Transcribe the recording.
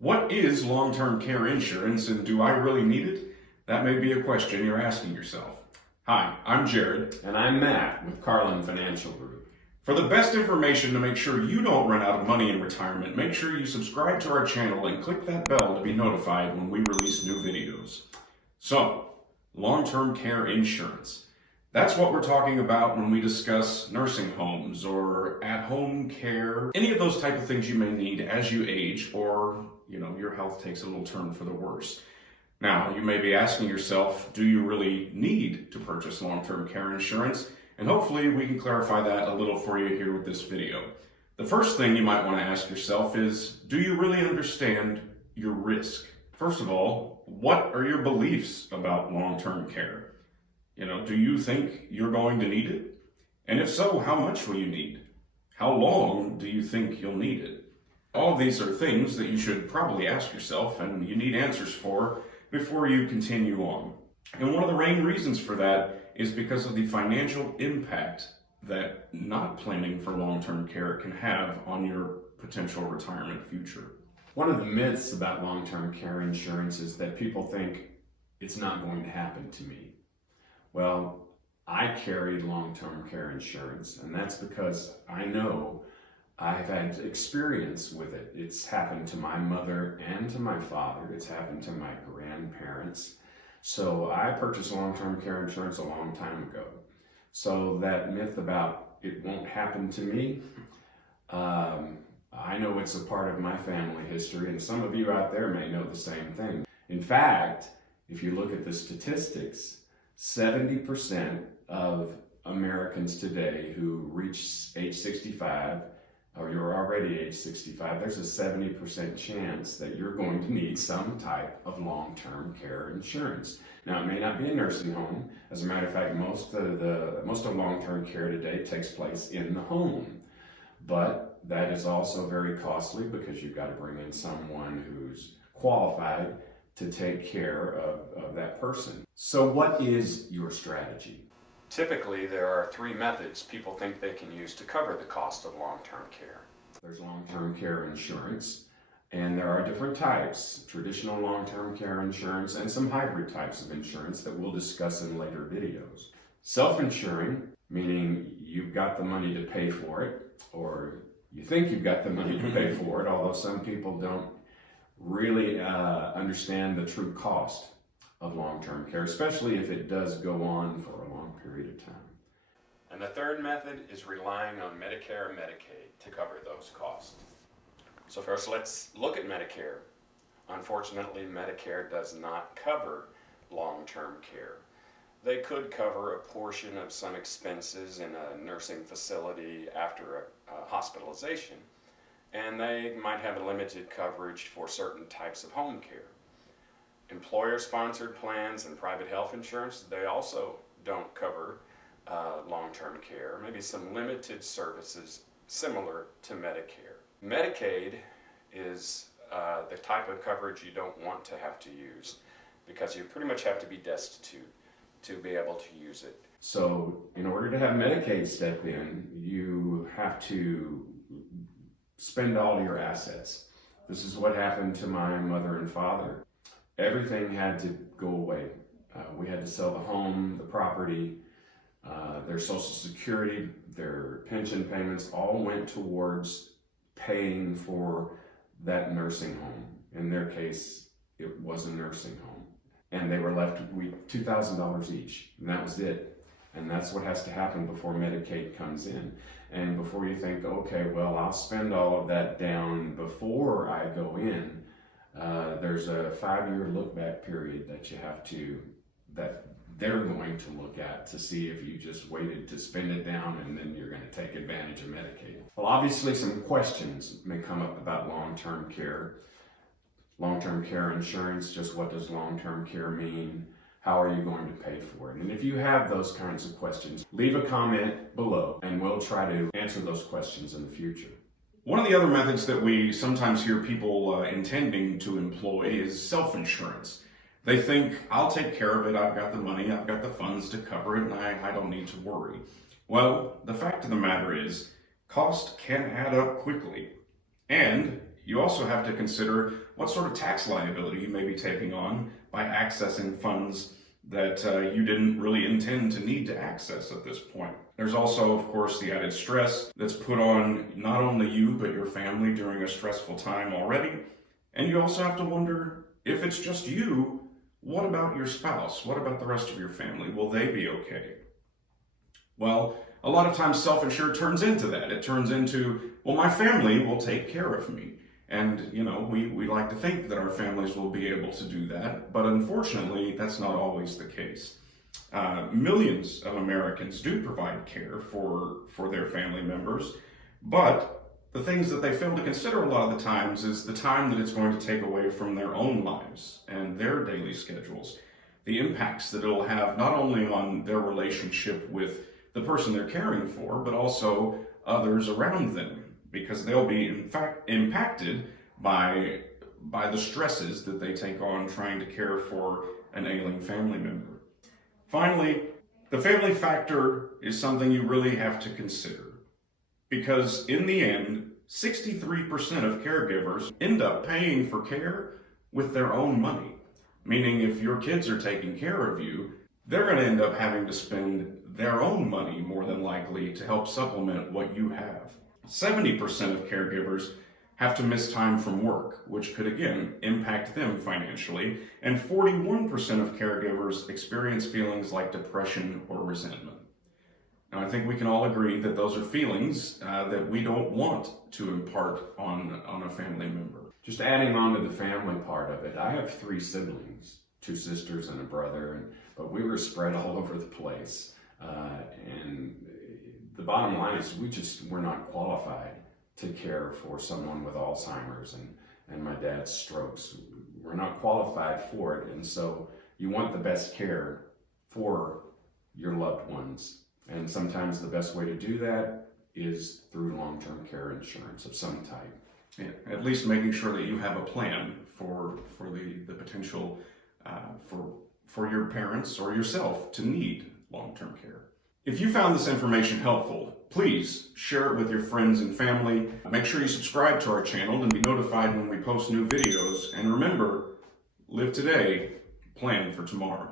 What is long-term care insurance and do I really need it? That may be a question you're asking yourself. Hi, I'm Jared. And I'm Matt with Carlin Financial Group. For the best information to make sure you don't run out of money in retirement, make sure you subscribe to our channel and click that bell to be notified when we release new videos. So, long-term care insurance. That's what we're talking about when we discuss nursing homes or at-home care, any of those type of things you may need as you age or, your health takes a little turn for the worse. Now, you may be asking yourself, do you really need to purchase long-term care insurance? And hopefully we can clarify that a little for you here with this video. The first thing you might want to ask yourself is, do you really understand your risk? First of all, what are your beliefs about long-term care? Do you think you're going to need it? And if so, how much will you need? How long do you think you'll need it? All of these are things that you should probably ask yourself and you need answers for before you continue on. And one of the main reasons for that is because of the financial impact that not planning for long-term care can have on your potential retirement future. One of the myths about long-term care insurance is that people think it's not going to happen to me. Well, I carry long-term care insurance, and that's because I know I've had experience with it. It's happened to my mother and to my father. It's happened to my grandparents. So I purchased long-term care insurance a long time ago. So that myth about it won't happen to me, I know it's a part of my family history, and some of you out there may know the same thing. In fact, if you look at the statistics, 70% of Americans today who reach age 65, or you're already age 65, there's a 70% chance that you're going to need some type of long-term care insurance. Now, it may not be a nursing home. As a matter of fact, most of long-term care today takes place in the home. But that is also very costly because you've got to bring in someone who's qualified to take care of that person. So what is your strategy? Typically, there are three methods people think they can use to cover the cost of long-term care. There's long-term care insurance, and there are different types, traditional long-term care insurance and some hybrid types of insurance that we'll discuss in later videos. Self-insuring, meaning you've got the money to pay for it, or you think you've got the money to pay for it, although some people don't really understand the true cost of long-term care, especially if it does go on for a long period of time. And the third method is relying on Medicare and Medicaid to cover those costs. So first, let's look at Medicare. Unfortunately, Medicare does not cover long-term care. They could cover a portion of some expenses in a nursing facility after a hospitalization, and they might have a limited coverage for certain types of home care. Employer-sponsored plans and private health insurance, they also don't cover long-term care, maybe some limited services similar to Medicare. Medicaid is the type of coverage you don't want to have to use because you pretty much have to be destitute to be able to use it. So in order to have Medicaid step in, you have to spend all your assets. This is what happened to my mother and father. Everything had to go away. We had to sell the home, the property, their Social Security, their pension payments all went towards paying for that nursing home. In their case, it was a nursing home. And they were left with $2,000 each, and that was it. And that's what has to happen before Medicaid comes in. And before you think, okay, well, I'll spend all of that down before I go in, there's a 5-year look-back period that they're going to look at to see if you just waited to spend it down and then you're going to take advantage of Medicaid. Well, obviously some questions may come up about long-term care. Long-term care insurance, just what does long-term care mean? How are you going to pay for it? And if you have those kinds of questions, leave a comment below and we'll try to answer those questions in the future. One of the other methods that we sometimes hear people intending to employ is self-insurance. They think, I'll take care of it, I've got the money, I've got the funds to cover it, and I don't need to worry. Well, the fact of the matter is, cost can add up quickly. And you also have to consider what sort of tax liability you may be taking on by accessing funds that you didn't really intend to need to access at this point. There's also, of course, the added stress that's put on not only you, but your family during a stressful time already. And you also have to wonder, if it's just you, what about your spouse? What about the rest of your family? Will they be okay? Well, a lot of times self-insured turns into that. It turns into, well, my family will take care of me. And, we like to think that our families will be able to do that, but unfortunately, that's not always the case. Millions of Americans do provide care for their family members, but the things that they fail to consider a lot of the times is the time that it's going to take away from their own lives and their daily schedules, the impacts that it'll have not only on their relationship with the person they're caring for, but also others around them, because they'll be in fact impacted by the stresses that they take on trying to care for an ailing family member. Finally, the family factor is something you really have to consider, because in the end, 63% of caregivers end up paying for care with their own money. Meaning if your kids are taking care of you, they're going to end up having to spend their own money more than likely to help supplement what you have. 70% of caregivers have to miss time from work, which could again impact them financially, and 41% of caregivers experience feelings like depression or resentment. Now, I think we can all agree that those are feelings that we don't want to impart on a family member. Just adding on to the family part of it, I have 3 siblings, 2 sisters and a brother, but we were spread all over the place. And the bottom line is we're not qualified to care for someone with Alzheimer's and my dad's strokes. We're not qualified for it, and so you want the best care for your loved ones. And sometimes the best way to do that is through long-term care insurance of some type. Yeah, at least making sure that you have a plan for the potential for your parents or yourself to need long-term care. If you found this information helpful, please share it with your friends and family. Make sure you subscribe to our channel and be notified when we post new videos. And remember, live today, plan for tomorrow.